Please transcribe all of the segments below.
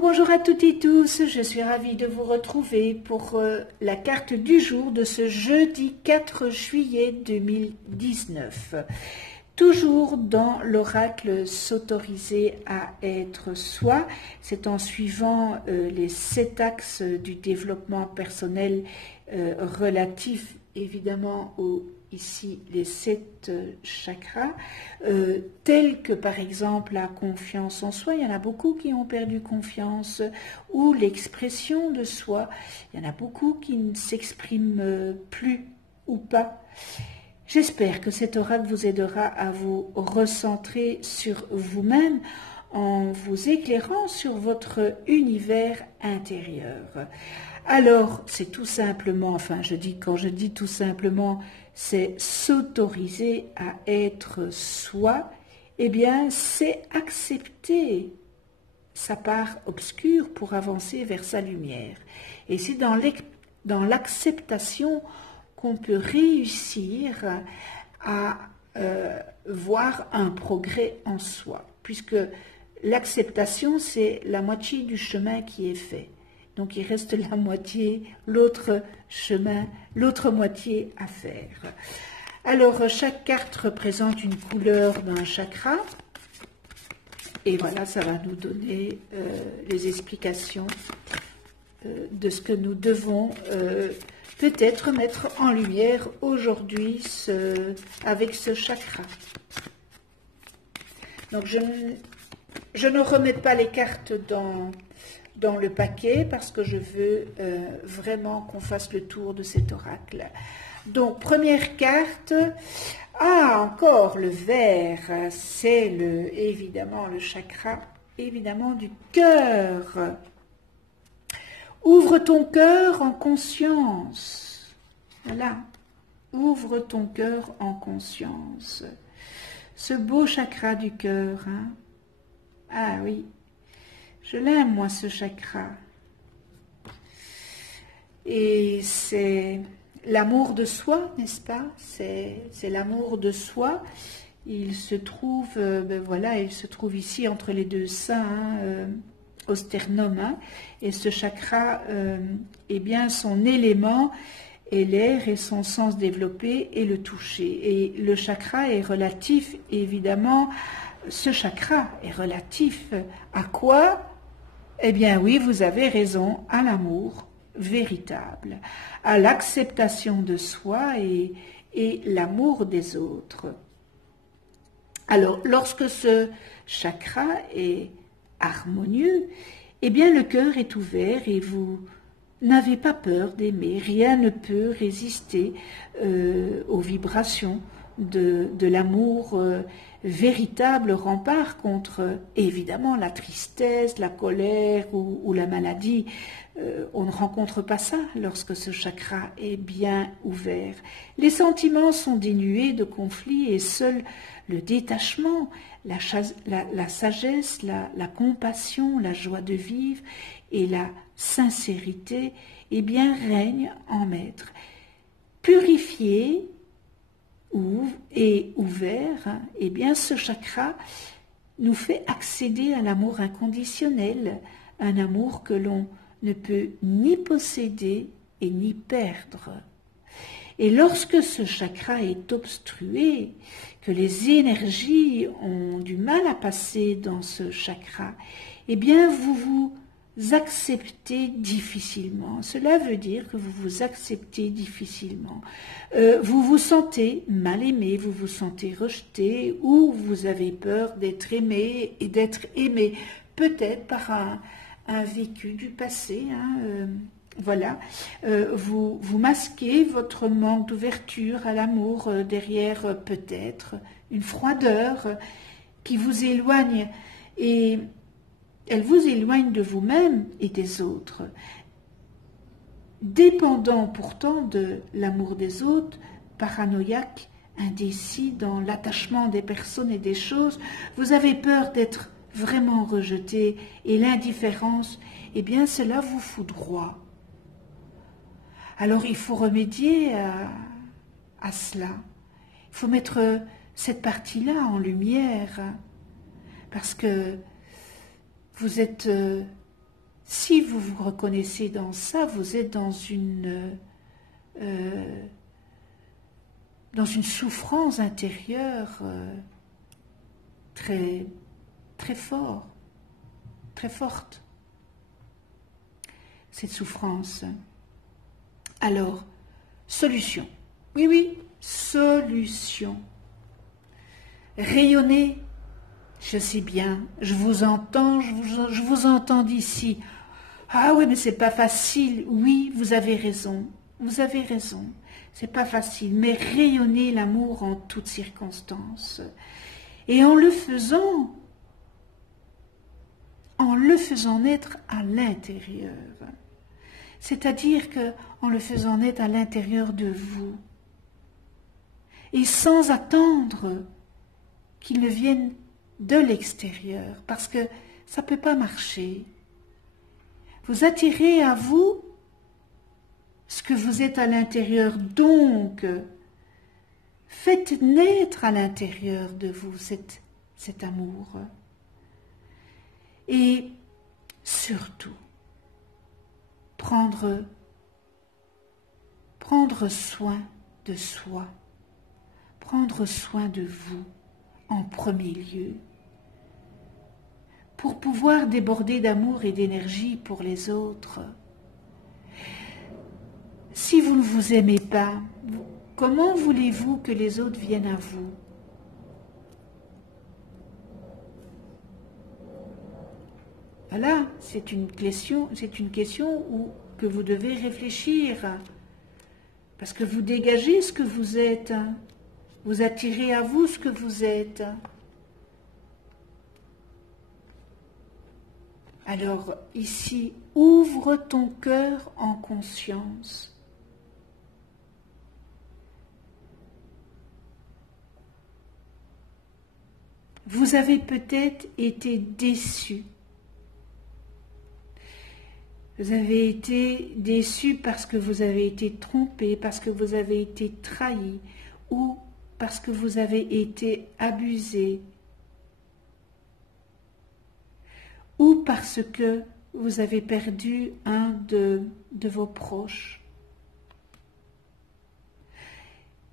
Bonjour à toutes et tous, je suis ravie de vous retrouver pour la carte du jour de ce jeudi 4 juillet 2019. Toujours dans l'oracle s'autoriser à être soi, c'est en suivant les 7 axes du développement personnel relatifs évidemment ici les 7 chakras, tels que par exemple la confiance en soi. Il y en a beaucoup qui ont perdu confiance, ou l'expression de soi. Il y en a beaucoup qui ne s'expriment plus ou pas. J'espère que cet oracle vous aidera à vous recentrer sur vous-même en vous éclairant sur votre univers intérieur. Alors, c'est tout simplement, quand je dis tout simplement, c'est s'autoriser à être soi, eh bien, c'est accepter sa part obscure pour avancer vers sa lumière. Et c'est dans l'acceptation qu'on peut réussir à voir un progrès en soi, puisque l'acceptation, c'est la moitié du chemin qui est fait. Donc il reste la moitié, l'autre chemin, l'autre moitié à faire. Alors chaque carte représente une couleur d'un chakra. Et voilà, ça va nous donner les explications de ce que nous devons peut-être mettre en lumière aujourd'hui avec ce chakra. Donc je ne remets pas les cartes dans le paquet parce que je veux vraiment qu'on fasse le tour de cet oracle. Donc, première carte, encore le vert, c'est évidemment le chakra, évidemment du cœur. Ouvre ton cœur en conscience. Voilà, ouvre ton cœur en conscience. Ce beau chakra du cœur, hein. Ah oui. Je l'aime, moi, ce chakra. Et c'est l'amour de soi, n'est-ce pas? C'est l'amour de soi. Il se trouve, il se trouve ici entre les deux seins, au sternum. Hein, et ce chakra, bien, son élément est l'air et son sens développé est le toucher. Et le chakra est relatif, évidemment. Ce chakra est relatif à quoi? Eh bien oui, vous avez raison, à l'amour véritable, à l'acceptation de soi et l'amour des autres. Alors, lorsque ce chakra est harmonieux, eh bien le cœur est ouvert et vous n'avez pas peur d'aimer. Rien ne peut résister aux vibrations de l'amour véritable rempart contre, évidemment, la tristesse, la colère ou la maladie. On ne rencontre pas ça lorsque ce chakra est bien ouvert. Les sentiments sont dénués de conflits et seul le détachement, la sagesse, la compassion, la joie de vivre et la sincérité, bien, règnent en maître. Purifié et ouvert, bien, ce chakra nous fait accéder à l'amour inconditionnel, un amour que l'on ne peut ni posséder et ni perdre. Et lorsque ce chakra est obstrué, que les énergies ont du mal à passer dans ce chakra, bien, vous vous acceptez difficilement. Cela veut dire que vous vous acceptez difficilement. Vous vous sentez mal aimé, vous vous sentez rejeté, ou vous avez peur d'être aimé et d'être aimé, peut-être par un vécu du passé. Hein, voilà. Vous masquez votre manque d'ouverture à l'amour derrière peut-être une froideur qui vous éloigne et elle vous éloigne de vous-même et des autres. Dépendant pourtant de l'amour des autres, paranoïaque, indécis dans l'attachement des personnes et des choses, vous avez peur d'être vraiment rejeté et l'indifférence, bien cela vous foudroie. Alors il faut remédier à cela. Il faut mettre cette partie-là en lumière parce que vous êtes Si vous vous reconnaissez dans ça, vous êtes dans une souffrance intérieure très, très forte, cette souffrance. Alors, solution. Oui, oui, solution. Rayonnez. Je sais bien, je vous entends, je vous entends d'ici. Ah oui, mais c'est pas facile. Oui, vous avez raison. Vous avez raison. C'est pas facile, mais rayonnez l'amour en toutes circonstances. Et en le faisant naître à l'intérieur. C'est-à-dire que en le faisant naître à l'intérieur de vous. Et sans attendre qu'il ne vienne de l'extérieur, parce que ça ne peut pas marcher. Vous attirez à vous ce que vous êtes à l'intérieur, donc faites naître à l'intérieur de vous cet amour. Et surtout, prendre soin de soi, prendre soin de vous en premier lieu, pour pouvoir déborder d'amour et d'énergie pour les autres. Si vous ne vous aimez pas, comment voulez-vous que les autres viennent à vous? Voilà, c'est une question que vous devez réfléchir, parce que vous dégagez ce que vous êtes, vous attirez à vous ce que vous êtes. Alors ici, ouvre ton cœur en conscience. Vous avez peut-être été déçu. Vous avez été déçu parce que vous avez été trompé, parce que vous avez été trahi, ou parce que vous avez été abusé, ou parce que vous avez perdu un de vos proches.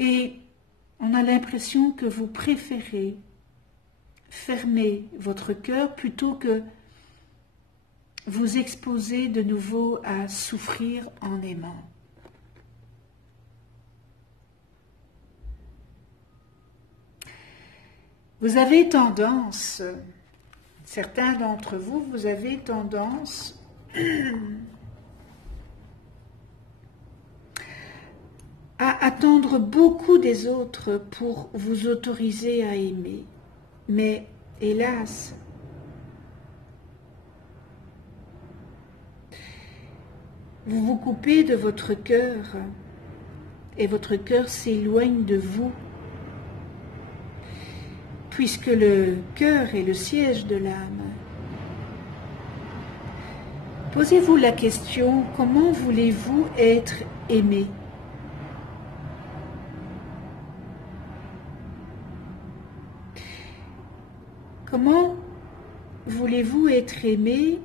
Et on a l'impression que vous préférez fermer votre cœur plutôt que vous exposer de nouveau à souffrir en aimant. Vous avez tendance, certains d'entre vous, vous avez tendance à attendre beaucoup des autres pour vous autoriser à aimer. Mais hélas, vous vous coupez de votre cœur et votre cœur s'éloigne de vous, puisque le cœur est le siège de l'âme. Posez-vous la question, comment voulez-vous être aimé? Comment voulez-vous être aimé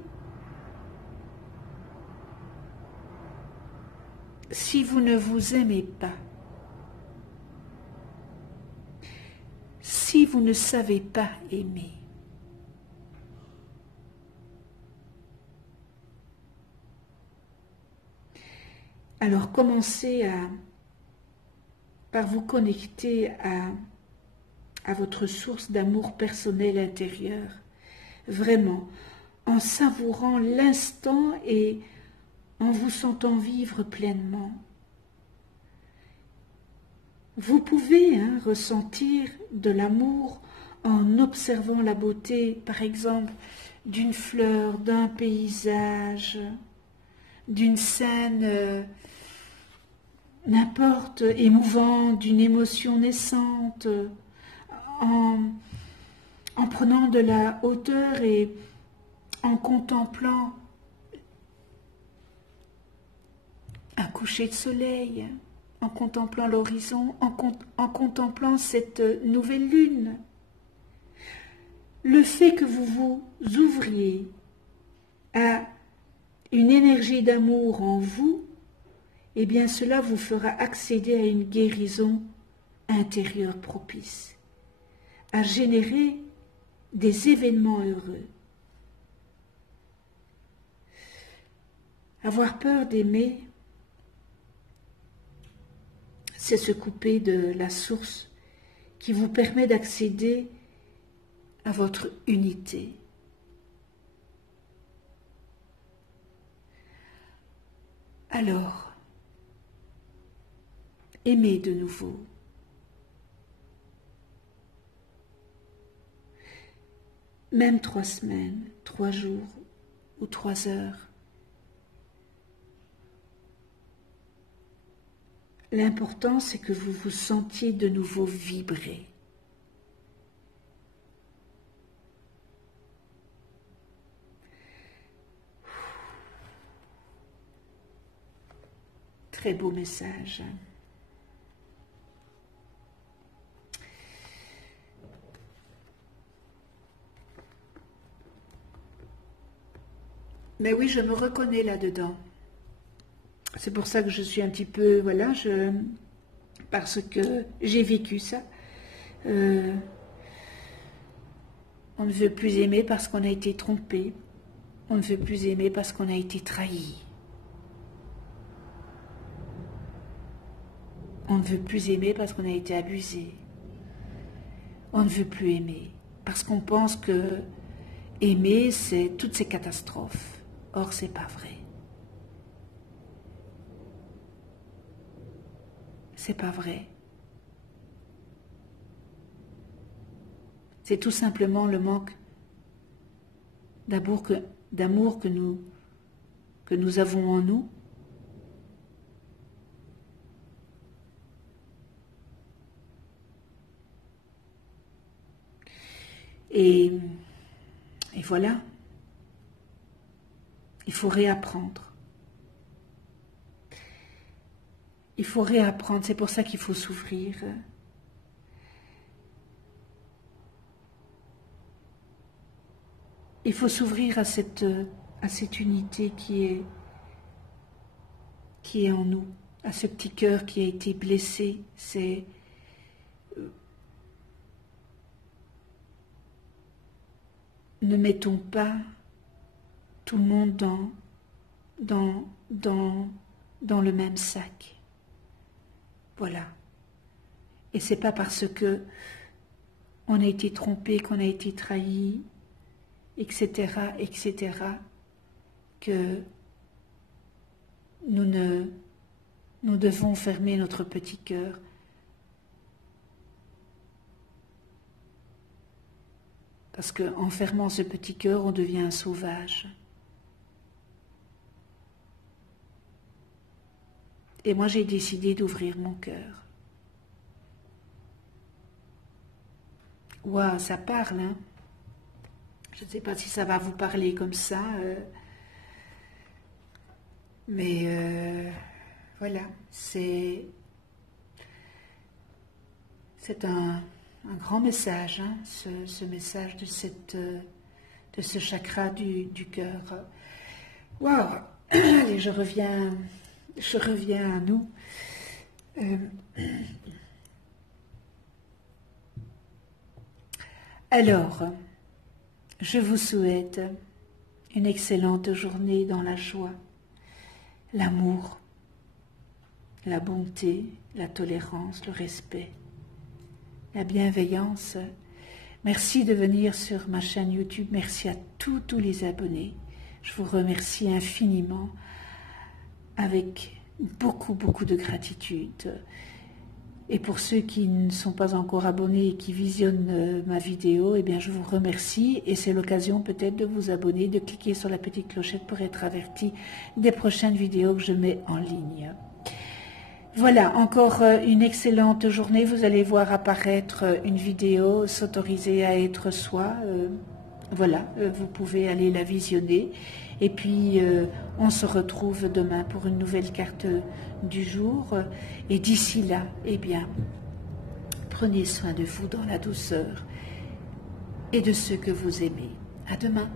si vous ne vous aimez pas? Si vous ne savez pas aimer? Alors commencez par vous connecter à votre source d'amour personnel intérieur, vraiment, en savourant l'instant et en vous sentant vivre pleinement. Vous pouvez ressentir de l'amour en observant la beauté, par exemple, d'une fleur, d'un paysage, d'une scène, n'importe, émouvante, d'une émotion naissante, en prenant de la hauteur et en contemplant un coucher de soleil, en contemplant l'horizon, en contemplant cette nouvelle lune. Le fait que vous vous ouvriez à une énergie d'amour en vous, eh bien cela vous fera accéder à une guérison intérieure propice, à générer des événements heureux. Avoir peur d'aimer, c'est se couper de la source qui vous permet d'accéder à votre unité. Alors, aimez de nouveau. Même 3 semaines, 3 jours ou 3 heures. L'important, c'est que vous vous sentiez de nouveau vibrer. Très beau message. Mais oui, je me reconnais là-dedans. C'est pour ça que je suis un petit peu, voilà, parce que j'ai vécu ça. On ne veut plus aimer parce qu'on a été trompé. On ne veut plus aimer parce qu'on a été trahi. On ne veut plus aimer parce qu'on a été abusé. On ne veut plus aimer parce qu'on pense que aimer, c'est toutes ces catastrophes. Or, c'est pas vrai. C'est pas vrai. C'est tout simplement le manque d'amour que nous avons en nous. Et voilà. Il faut réapprendre. Il faut réapprendre, c'est pour ça qu'il faut s'ouvrir. Il faut s'ouvrir à cette unité qui est en nous, à ce petit cœur qui a été blessé. Ne mettons pas tout le monde dans le même sac. Voilà. Et c'est pas parce que on a été trompé, qu'on a été trahi, etc., que nous devons fermer notre petit cœur. Parce qu'en fermant ce petit cœur, on devient un sauvage. Et moi, j'ai décidé d'ouvrir mon cœur. Waouh, ça parle, hein? Je ne sais pas si ça va vous parler comme ça, mais voilà, c'est un grand message, hein, ce message de ce chakra du cœur. Waouh! Allez, je reviens à nous. Alors, je vous souhaite une excellente journée dans la joie, l'amour, la bonté, la tolérance, le respect, la bienveillance. Merci de venir sur ma chaîne YouTube. Merci à tous les abonnés. Je vous remercie infiniment avec beaucoup de gratitude. Et pour ceux qui ne sont pas encore abonnés et qui visionnent ma vidéo, eh bien je vous remercie et c'est l'occasion peut-être de vous abonner, de cliquer sur la petite clochette pour être averti des prochaines vidéos que je mets en ligne. Voilà, encore une excellente journée. Vous allez voir apparaître une vidéo, s'autoriser à être soi. Voilà, vous pouvez aller la visionner. Et puis, on se retrouve demain pour une nouvelle carte du jour. Et d'ici là, eh bien, prenez soin de vous dans la douceur et de ceux que vous aimez. À demain.